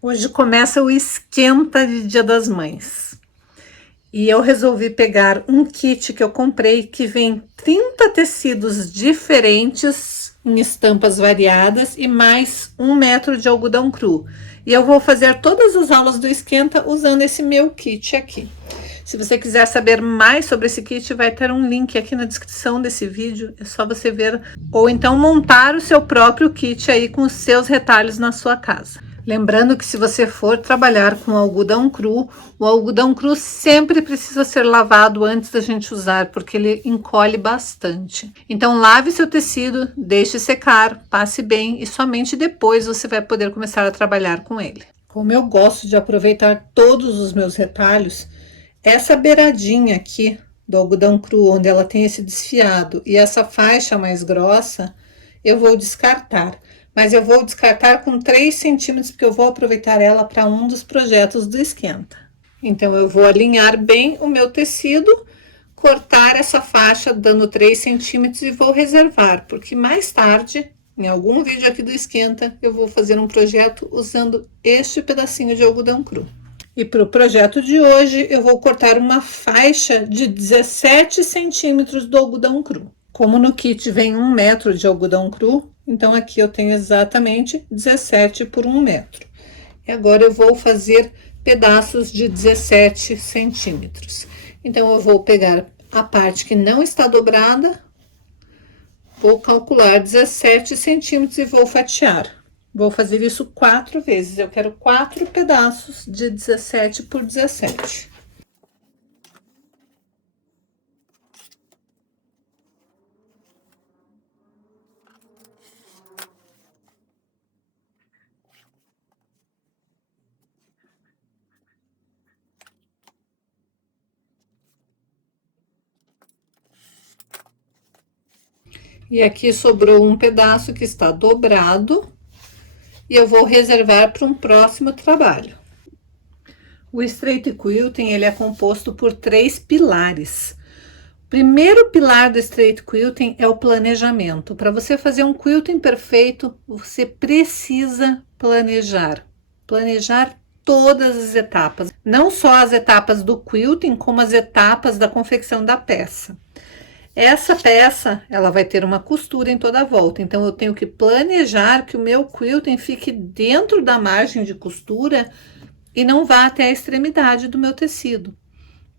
Hoje começa o esquenta de Dia das Mães. E eu resolvi pegar um kit que eu comprei que vem 30 tecidos diferentes em estampas variadas e mais 1 metro de algodão cru. E eu vou fazer todas as aulas do esquenta usando esse meu kit aqui. Se você quiser saber mais sobre esse kit, vai ter um link aqui na descrição desse vídeo. É só você ver ou então montar o seu próprio kit aí com os seus retalhos na sua casa. Lembrando que se você for trabalhar com algodão cru, o algodão cru sempre precisa ser lavado antes da gente usar, porque ele encolhe bastante. Então lave seu tecido, deixe secar, passe bem e somente depois você vai poder começar a trabalhar com ele. Como eu gosto de aproveitar todos os meus retalhos, essa beiradinha aqui do algodão cru, onde ela tem esse desfiado, e essa faixa mais grossa, eu vou descartar. Mas eu vou descartar com 3 centímetros, porque eu vou aproveitar ela para um dos projetos do esquenta. Então, eu vou alinhar bem o meu tecido, cortar essa faixa dando 3 centímetros e vou reservar, porque mais tarde, em algum vídeo aqui do esquenta, eu vou fazer um projeto usando este pedacinho de algodão cru. E para o projeto de hoje, eu vou cortar uma faixa de 17 centímetros do algodão cru. Como no kit vem 1 metro de algodão cru, então aqui eu tenho exatamente 17 por 1 metro. E agora eu vou fazer pedaços de 17 centímetros. Então eu vou pegar a parte que não está dobrada, vou calcular 17 centímetros e vou fatiar. Vou fazer isso 4 vezes. Eu quero 4 pedaços de 17 por 17. E aqui sobrou um pedaço que está dobrado e eu vou reservar para um próximo trabalho. O straight quilting ele é composto por 3 pilares. O primeiro pilar do straight quilting é o planejamento. Para você fazer um quilting perfeito, você precisa planejar. Planejar todas as etapas, não só as etapas do quilting, como as etapas da confecção da peça. Essa peça, ela vai ter uma costura em toda a volta, então eu tenho que planejar que o meu quilting fique dentro da margem de costura e não vá até a extremidade do meu tecido,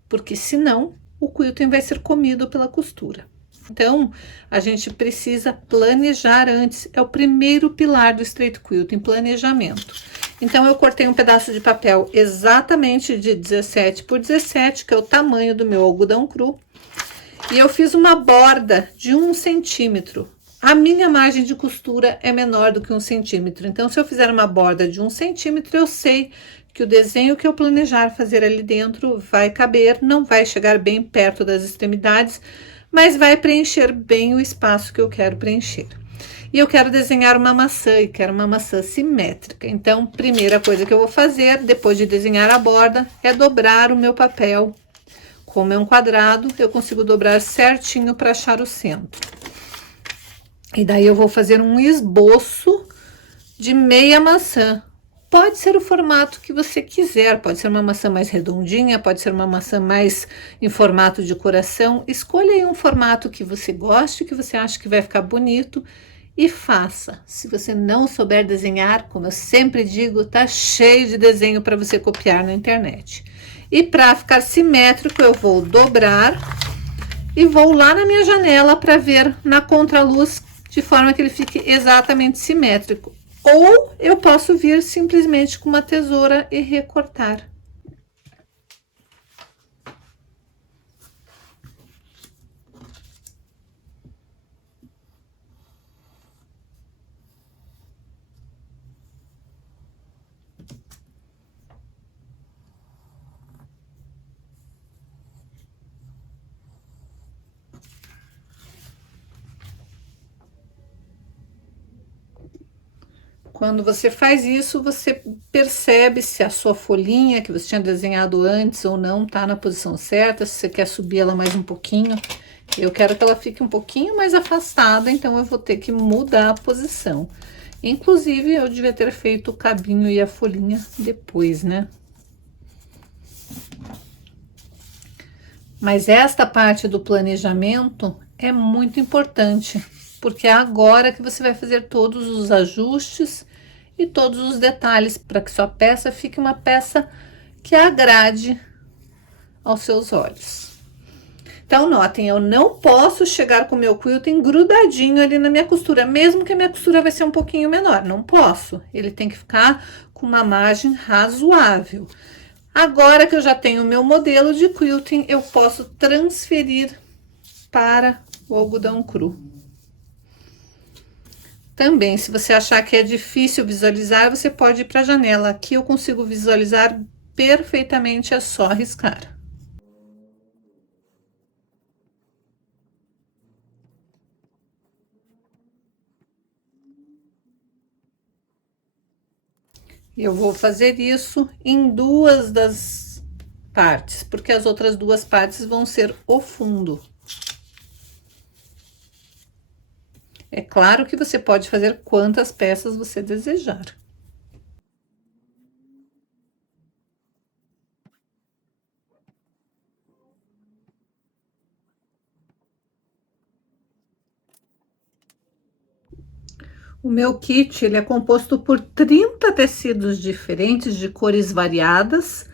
porque senão o quilting vai ser comido pela costura. Então, a gente precisa planejar antes, é o primeiro pilar do straight quilting, planejamento. Então, eu cortei um pedaço de papel exatamente de 17 por 17, que é o tamanho do meu algodão cru, e eu fiz uma borda de 1 centímetro. A minha margem de costura é menor do que 1 centímetro, então se eu fizer uma borda de 1 centímetro, eu sei que o desenho que eu planejar fazer ali dentro vai caber, não vai chegar bem perto das extremidades, mas vai preencher bem o espaço que eu quero preencher. E eu quero desenhar uma maçã, e quero uma maçã simétrica. Então, primeira coisa que eu vou fazer, depois de desenhar a borda, é dobrar o meu papel. Como é um quadrado, eu consigo dobrar certinho para achar o centro. E daí eu vou fazer um esboço de meia maçã. Pode ser o formato que você quiser, pode ser uma maçã mais redondinha, pode ser uma maçã mais em formato de coração. Escolha aí um formato que você goste, que você acha que vai ficar bonito e faça. Se você não souber desenhar, como eu sempre digo, tá cheio de desenho para você copiar na internet. E para ficar simétrico, eu vou dobrar e vou lá na minha janela para ver na contraluz, de forma que ele fique exatamente simétrico. Ou eu posso vir simplesmente com uma tesoura e recortar. Quando você faz isso, você percebe se a sua folhinha que você tinha desenhado antes ou não tá na posição certa, se você quer subir ela mais um pouquinho. Eu quero que ela fique um pouquinho mais afastada, então eu vou ter que mudar a posição. Inclusive, eu devia ter feito o cabinho e a folhinha depois, né? Mas esta parte do planejamento é muito importante, porque é agora que você vai fazer todos os ajustes e todos os detalhes para que sua peça fique uma peça que agrade aos seus olhos. Então, notem, eu não posso chegar com o meu quilting grudadinho ali na minha costura, mesmo que a minha costura vai ser um pouquinho menor, não posso. Ele tem que ficar com uma margem razoável. Agora que eu já tenho o meu modelo de quilting, eu posso transferir para o algodão cru. Também, se você achar que é difícil visualizar, você pode ir para a janela. Aqui eu consigo visualizar perfeitamente, é só riscar. Eu vou fazer isso em duas das partes, porque as outras duas partes vão ser o fundo. É claro que você pode fazer quantas peças você desejar. O meu kit, ele é composto por 30 tecidos diferentes, de cores variadas,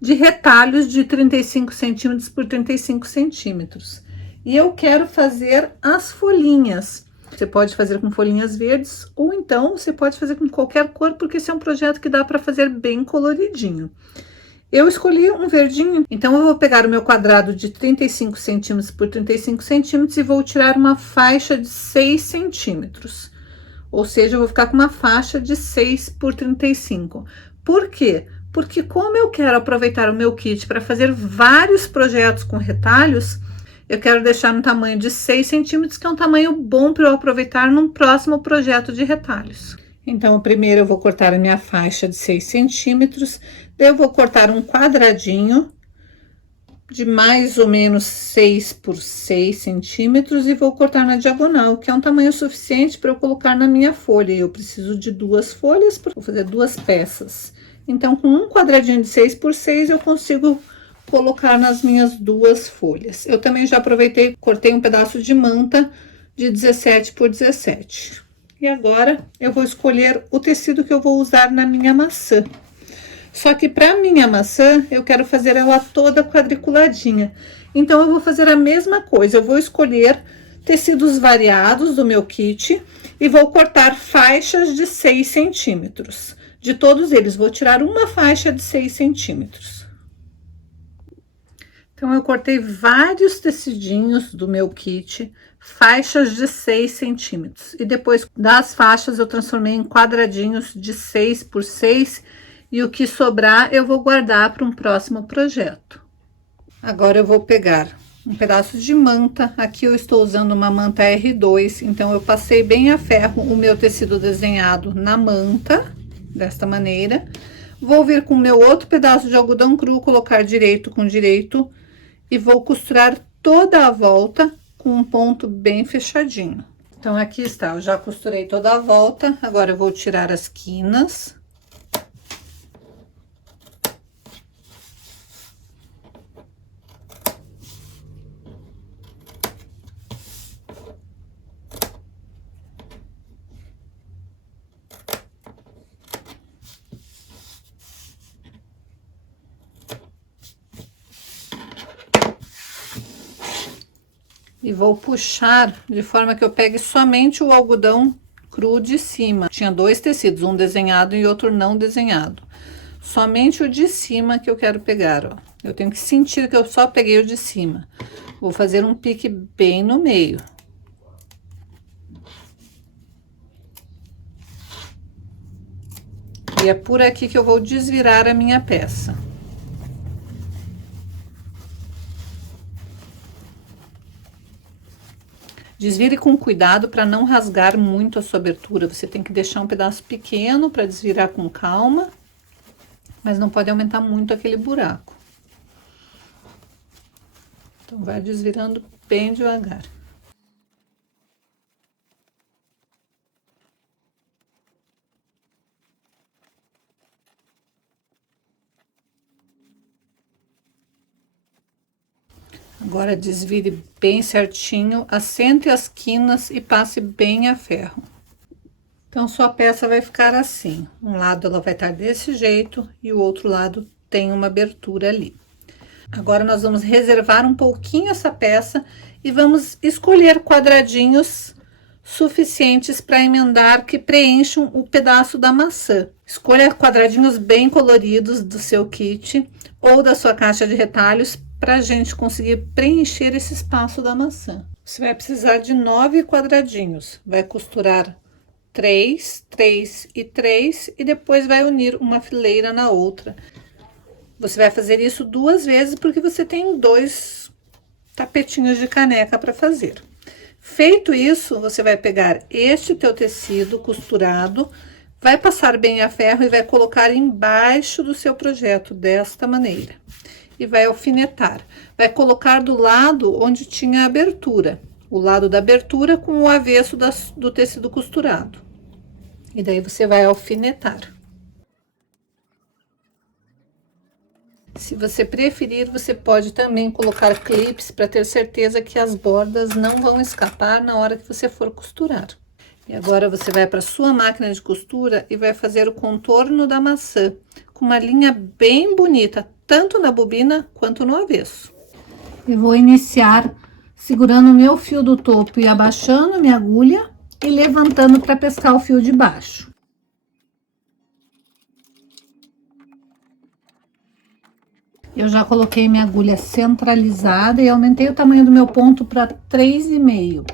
de retalhos de 35 centímetros por 35 centímetros. E eu quero fazer as folhinhas. Você pode fazer com folhinhas verdes, ou então você pode fazer com qualquer cor, porque esse é um projeto que dá para fazer bem coloridinho. Eu escolhi um verdinho, então eu vou pegar o meu quadrado de 35 centímetros por 35 centímetros e vou tirar uma faixa de 6 centímetros. Ou seja, eu vou ficar com uma faixa de 6 por 35. Por quê? Porque como eu quero aproveitar o meu kit para fazer vários projetos com retalhos, eu quero deixar no tamanho de 6 centímetros, que é um tamanho bom para eu aproveitar num próximo projeto de retalhos. Então, primeiro eu vou cortar a minha faixa de 6 centímetros, daí eu vou cortar um quadradinho de mais ou menos 6 por 6 centímetros e vou cortar na diagonal, que é um tamanho suficiente para eu colocar na minha folha. Eu preciso de 2 folhas, vou fazer 2 peças. Então, com um quadradinho de 6 por 6, eu consigo colocar nas minhas 2 folhas. Eu também já aproveitei, cortei um pedaço de manta de 17 por 17. E agora, eu vou escolher o tecido que eu vou usar na minha maçã. Só que para minha maçã, eu quero fazer ela toda quadriculadinha. Então, eu vou fazer a mesma coisa. Eu vou escolher tecidos variados do meu kit e vou cortar faixas de 6 centímetros. De todos eles, vou tirar uma faixa de 6 centímetros. Então, eu cortei vários tecidinhos do meu kit, faixas de 6 centímetros. E depois das faixas, eu transformei em quadradinhos de 6 por 6. E o que sobrar, eu vou guardar para um próximo projeto. Agora, eu vou pegar um pedaço de manta. Aqui eu estou usando uma manta R2, então eu passei bem a ferro o meu tecido desenhado na manta, desta maneira. Vou vir com o meu outro pedaço de algodão cru, colocar direito com direito e vou costurar toda a volta com um ponto bem fechadinho. Então, aqui está, eu já costurei toda a volta, agora eu vou tirar as quinas. E vou puxar de forma que eu pegue somente o algodão cru de cima. Tinha 2 tecidos, um desenhado e outro não desenhado. Somente o de cima que eu quero pegar, ó. Eu tenho que sentir que eu só peguei o de cima. Vou fazer um pique bem no meio. E é por aqui que eu vou desvirar a minha peça. Desvire com cuidado para não rasgar muito a sua abertura. Você tem que deixar um pedaço pequeno para desvirar com calma, mas não pode aumentar muito aquele buraco. Então, vai desvirando bem devagar. Agora desvire bem certinho, assente as quinas e passe bem a ferro. Então, sua peça vai ficar assim. Um lado ela vai estar desse jeito e o outro lado tem uma abertura ali. Agora, nós vamos reservar um pouquinho essa peça e vamos escolher quadradinhos suficientes para emendar que preencham o pedaço da maçã. Escolha quadradinhos bem coloridos do seu kit ou da sua caixa de retalhos para a gente conseguir preencher esse espaço da maçã. Você vai precisar de 9 quadradinhos. Vai costurar 3, 3 e 3 e depois vai unir uma fileira na outra. Você vai fazer isso 2 vezes porque você tem 2 tapetinhos de caneca para fazer. Feito isso, você vai pegar este teu tecido costurado, vai passar bem a ferro e vai colocar embaixo do seu projeto desta maneira. E vai alfinetar. Vai colocar do lado onde tinha abertura, o lado da abertura com o avesso do tecido costurado. E daí você vai alfinetar. Se você preferir, você pode também colocar clips para ter certeza que as bordas não vão escapar na hora que você for costurar. E agora você vai para sua máquina de costura e vai fazer o contorno da maçã com uma linha bem bonita, tanto na bobina quanto no avesso. Eu vou iniciar segurando o meu fio do topo e abaixando minha agulha e levantando para pescar o fio de baixo. Eu já coloquei minha agulha centralizada e aumentei o tamanho do meu ponto para 3,5.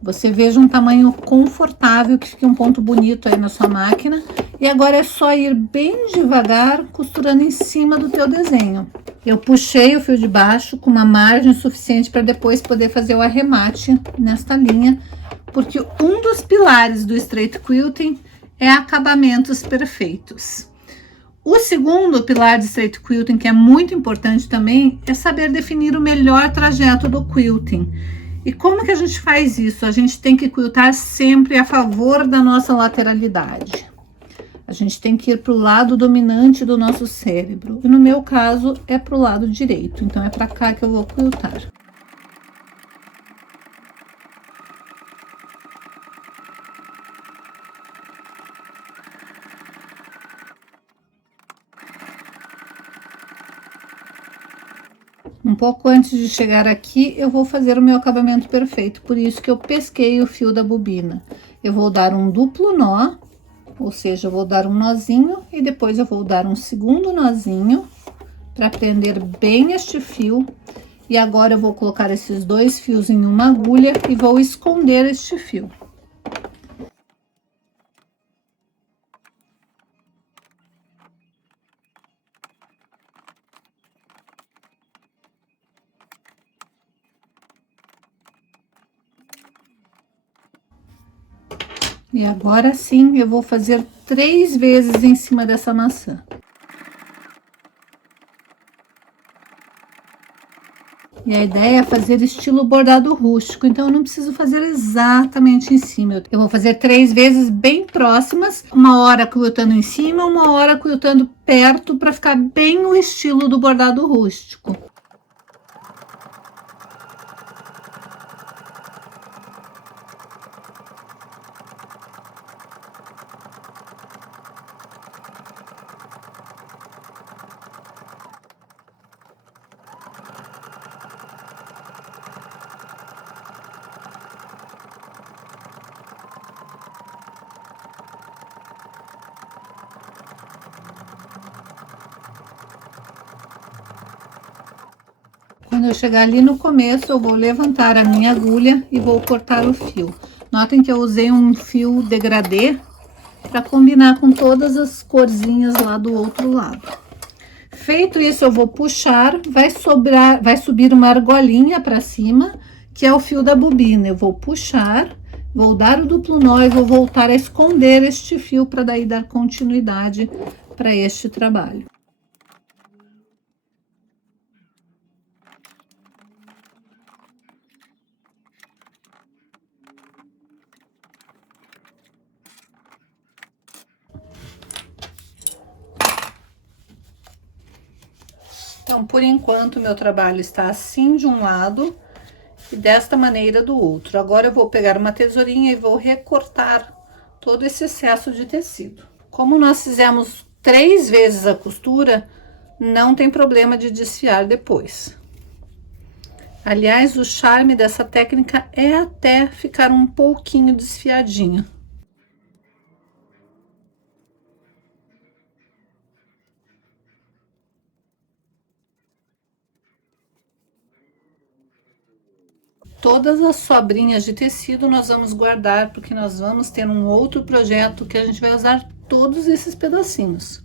Você veja um tamanho confortável, que fique um ponto bonito aí na sua máquina. E agora é só ir bem devagar, costurando em cima do teu desenho. Eu puxei o fio de baixo com uma margem suficiente para depois poder fazer o arremate nesta linha, porque um dos pilares do straight quilting é acabamentos perfeitos. O segundo pilar de straight quilting, que é muito importante também, é saber definir o melhor trajeto do quilting. E como que a gente faz isso? A gente tem que quiltar sempre a favor da nossa lateralidade. A gente tem que ir para o lado dominante do nosso cérebro. E no meu caso, é para o lado direito. Então, é para cá que eu vou quiltar. Um pouco antes de chegar aqui, eu vou fazer o meu acabamento perfeito, por isso que eu pesquei o fio da bobina. Eu vou dar um duplo nó, ou seja, eu vou dar um nozinho e depois eu vou dar um segundo nozinho para prender bem este fio. E agora eu vou colocar esses 2 fios em uma agulha e vou esconder este fio. E agora sim, eu vou fazer 3 vezes em cima dessa maçã. E a ideia é fazer estilo bordado rústico, então eu não preciso fazer exatamente em cima. Eu vou fazer 3 vezes bem próximas, uma hora quiltando em cima, uma hora quiltando perto, para ficar bem o estilo do bordado rústico. Quando eu chegar ali no começo, eu vou levantar a minha agulha e vou cortar o fio. Notem que eu usei um fio degradê para combinar com todas as corzinhas lá do outro lado. Feito isso, eu vou puxar, vai subir uma argolinha para cima, que é o fio da bobina. Eu vou puxar, vou dar o duplo nó e vou voltar a esconder este fio para daí dar continuidade para este trabalho. Então, por enquanto, meu trabalho está assim de um lado e desta maneira do outro. Agora eu vou pegar uma tesourinha e vou recortar todo esse excesso de tecido. Como nós fizemos 3 vezes a costura, não tem problema de desfiar depois. Aliás, o charme dessa técnica é até ficar um pouquinho desfiadinho. Todas as sobrinhas de tecido nós vamos guardar, porque nós vamos ter um outro projeto que a gente vai usar todos esses pedacinhos.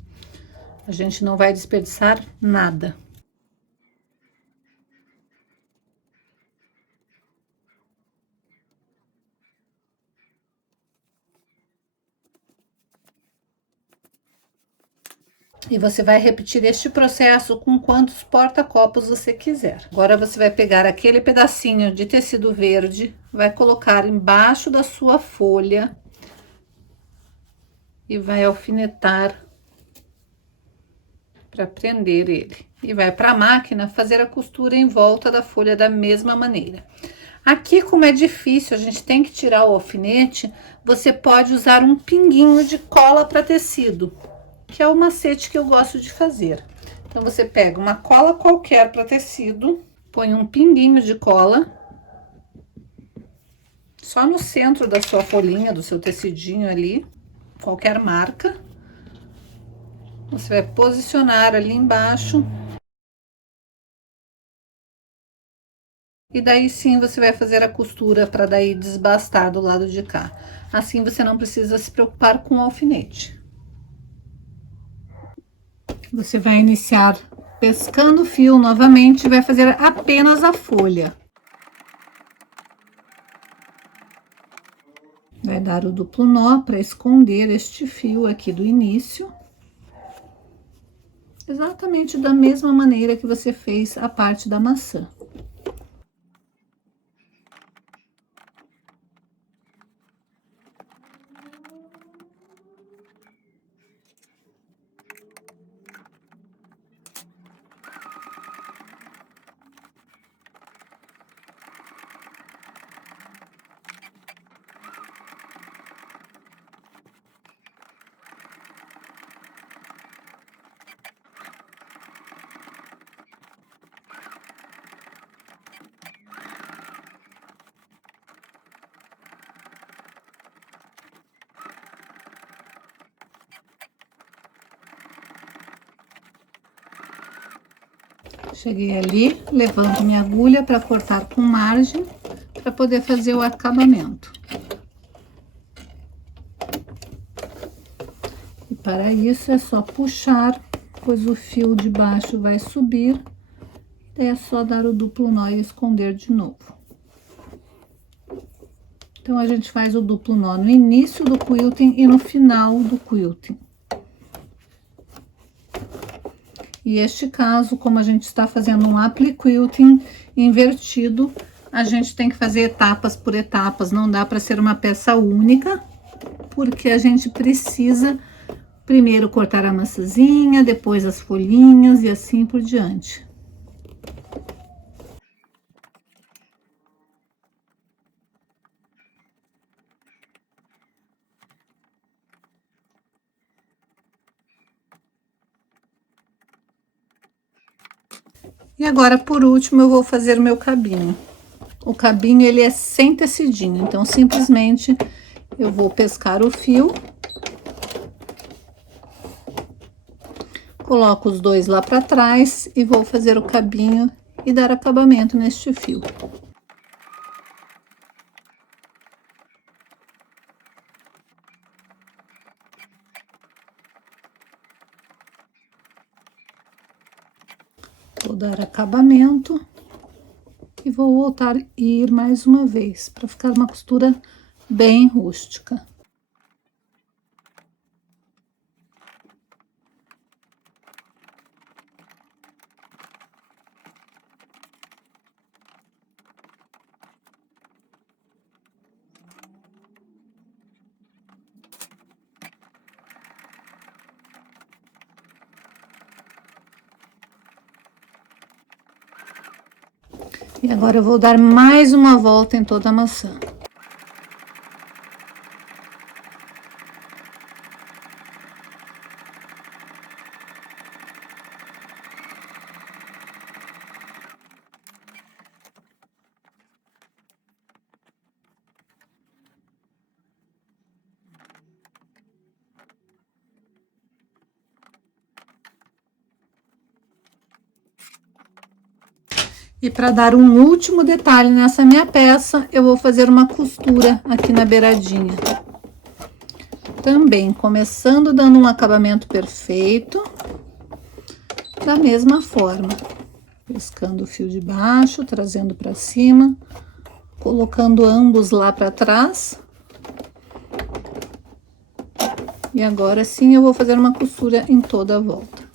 A gente não vai desperdiçar nada. E você vai repetir este processo com quantos porta-copos você quiser. Agora você vai pegar aquele pedacinho de tecido verde, vai colocar embaixo da sua folha e vai alfinetar para prender ele. E vai para a máquina fazer a costura em volta da folha da mesma maneira. Aqui, como é difícil, a gente tem que tirar o alfinete, você pode usar um pinguinho de cola para tecido, que é o macete que eu gosto de fazer. Então, você pega uma cola qualquer para tecido, põe um pinguinho de cola, só no centro da sua folhinha, do seu tecidinho ali, qualquer marca. Você vai posicionar ali embaixo. E daí sim você vai fazer a costura para daí desbastar do lado de cá. Assim você não precisa se preocupar com o alfinete. Você vai iniciar pescando o fio novamente e vai fazer apenas a folha. Vai dar o duplo nó para esconder este fio aqui do início. Exatamente da mesma maneira que você fez a parte da maçã. Cheguei ali, levanto minha agulha para cortar com margem, para poder fazer o acabamento. E para isso é só puxar, pois o fio de baixo vai subir, daí é só dar o duplo nó e esconder de novo. Então, a gente faz o duplo nó no início do quilting e no final do quilting. E este caso, como a gente está fazendo um applique quilting invertido, a gente tem que fazer etapas por etapas, não dá para ser uma peça única, porque a gente precisa primeiro cortar a maçãzinha, depois as folhinhas e assim por diante. E agora, por último, eu vou fazer o meu cabinho. O cabinho, ele é sem tecidinho, então, simplesmente, eu vou pescar o fio. Coloco os dois lá para trás e vou fazer o cabinho e dar acabamento neste fio. Vou dar acabamento e vou voltar e ir mais uma vez, para ficar uma costura bem rústica. E agora eu vou dar mais uma volta em toda a maçã. E para dar um último detalhe nessa minha peça, eu vou fazer uma costura aqui na beiradinha. Também começando dando um acabamento perfeito, da mesma forma. Pescando o fio de baixo, trazendo para cima, colocando ambos lá para trás. E agora sim eu vou fazer uma costura em toda a volta.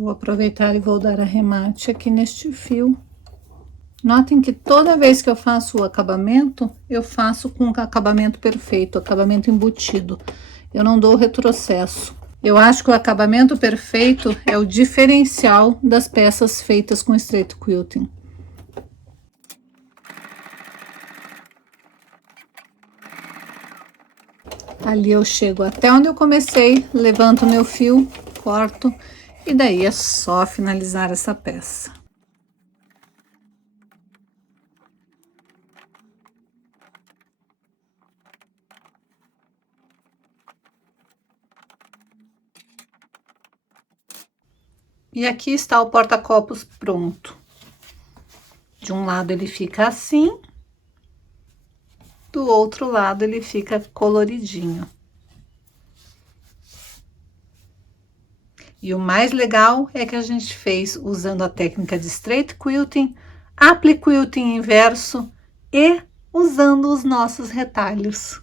Vou aproveitar e vou dar arremate aqui neste fio. Notem que toda vez que eu faço o acabamento, eu faço com o acabamento perfeito, acabamento embutido. Eu não dou retrocesso. Eu acho que o acabamento perfeito é o diferencial das peças feitas com straight quilting. Ali eu chego até onde eu comecei, levanto meu fio, corto, e daí é só finalizar essa peça. E aqui está o porta-copos pronto. De um lado ele fica assim, do outro lado ele fica coloridinho. E o mais legal é que a gente fez usando a técnica de straight quilting, applique quilting inverso e usando os nossos retalhos.